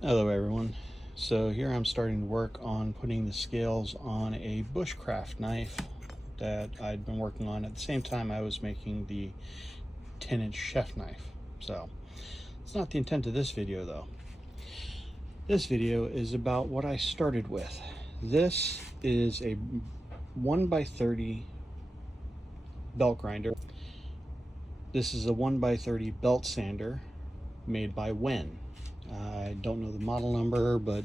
Hello everyone. So here I'm starting to work on putting the scales on a bushcraft knife that I'd been working on at the same time I was making the 10-inch chef knife. So it's not the intent of this video though. This video is about what I started with. This is a 1x30 belt grinder. This is a 1x30 belt sander made by Wen. I don't know the model number, but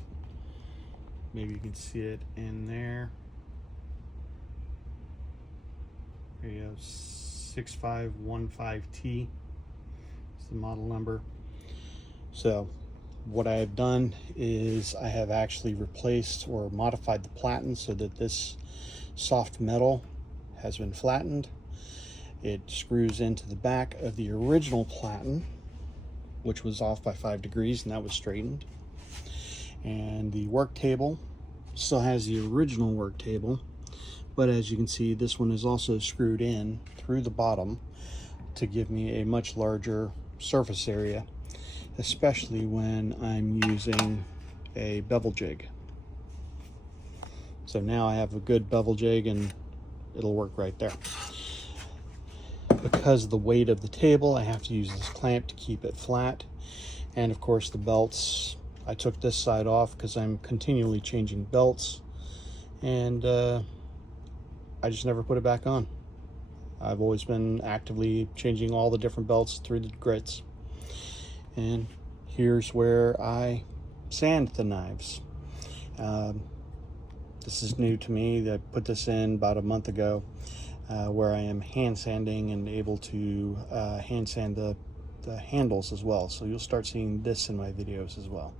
maybe you can see it in there. Here you go, 6515T is the model number. So what I have done is I have actually replaced or modified the platen so that this soft metal has been flattened. It screws into the back of the original platen, which was off by 5 degrees, and that was straightened. And the work table still has the original work table, but as you can see, this one is also screwed in through the bottom to give me a much larger surface area, especially when I'm using a bevel jig. So now I have a good bevel jig and it'll work right there. Because of the weight of the table, I have to use this clamp to keep it flat. And of course the belts, I took this side off because I'm continually changing belts, and I just never put it back on. I've always been actively changing all the different belts through the grits. And here's where I sand the knives. This is new to me. I put this in about a month ago. Where I am hand sanding and able to hand sand the handles as well. So you'll start seeing this in my videos as well.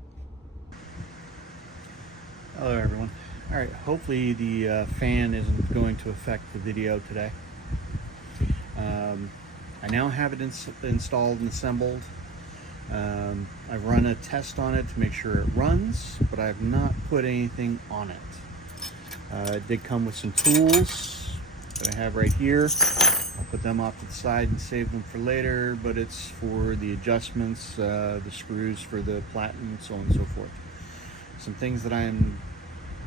Hello everyone. Alright, hopefully the fan isn't going to affect the video today. I now have it installed and assembled. I've run a test on it to make sure it runs, but I've not put anything on it. It did come with some tools that I have right here. I'll put them off to the side and save them for later, but it's for the adjustments, the screws for the platen, so on and so forth. Some things that I'm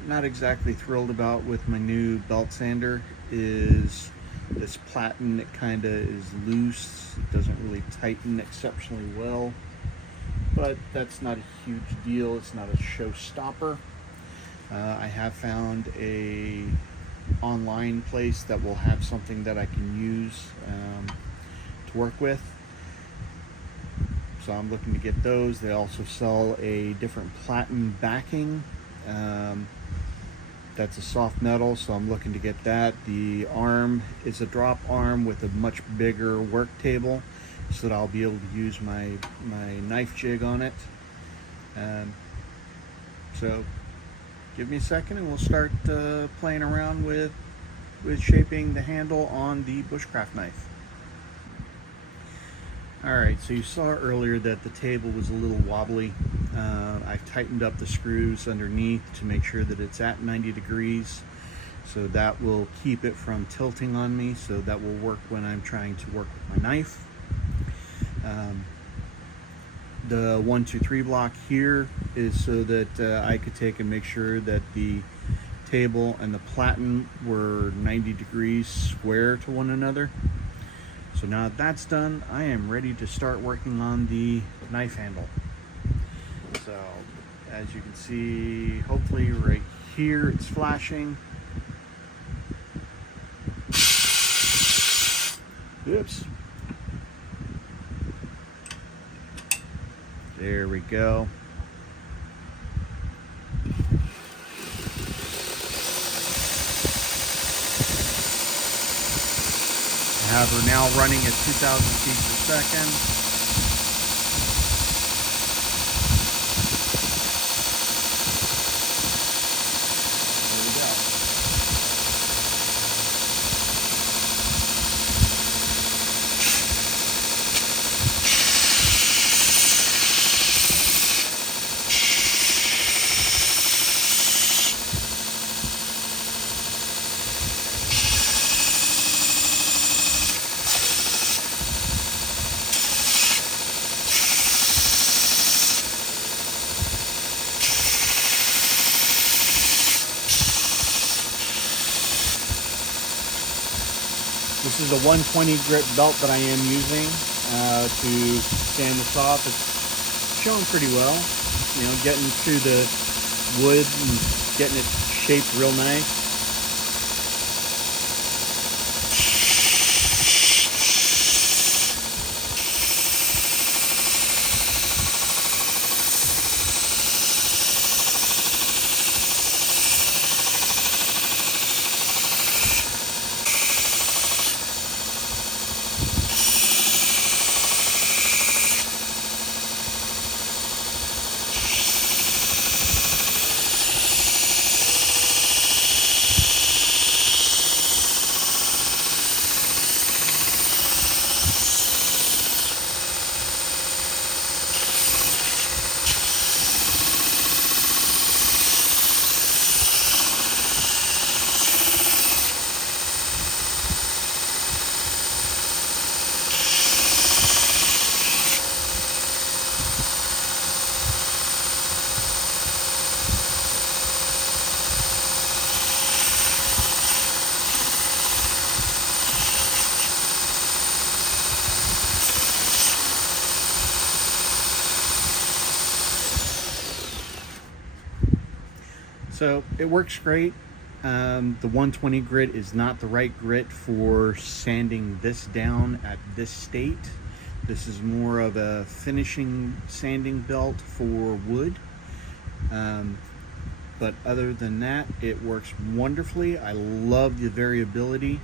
not exactly thrilled about with my new belt sander is this platen. It kind of is loose. It doesn't really tighten exceptionally well, but that's not a huge deal. It's not a showstopper. I have found a online place that will have something that I can use to work with, so I'm looking to get those. They also sell a different platen backing that's a soft metal, so I'm looking to get that. The arm is a drop arm with a much bigger work table so that I'll be able to use my knife jig on it. So give me a second and we'll start playing around with shaping the handle on the bushcraft knife. Alright, so you saw earlier that the table was a little wobbly. I've tightened up the screws underneath to make sure that it's at 90 degrees. So that will keep it from tilting on me, so that will work when I'm trying to work with my knife. The 1, 2, 3 block here is so that I could take and make sure that the table and the platen were 90 degrees square to one another. So now that that's done, I am ready to start working on the knife handle. So as you can see, hopefully right here it's flashing. Oops. There we go. I have her now running at 2,000 feet per second. This is a 120 grit belt that I am using to sand this off. It's showing pretty well, you know, getting through the wood and getting it shaped real nice. So it works great. The 120 grit is not the right grit for sanding this down at this state. This is more of a finishing sanding belt for wood. But other than that, it works wonderfully. I love the variability.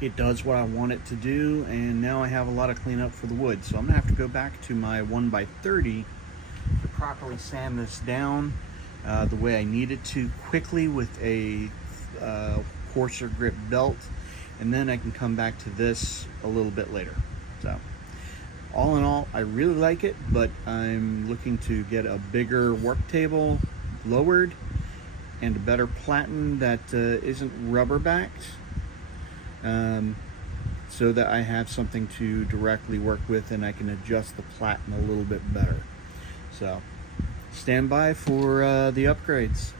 It does what I want it to do, and now I have a lot of cleanup for the wood. So I'm gonna have to go back to my 1x30 to properly sand this down the way I need it to quickly with a coarser grip belt, and then I can come back to this a little bit later. So all in all, I really like it, but I'm looking to get a bigger work table lowered and a better platen that isn't rubber backed, so that I have something to directly work with and I can adjust the platen a little bit better. So stand by for the upgrades.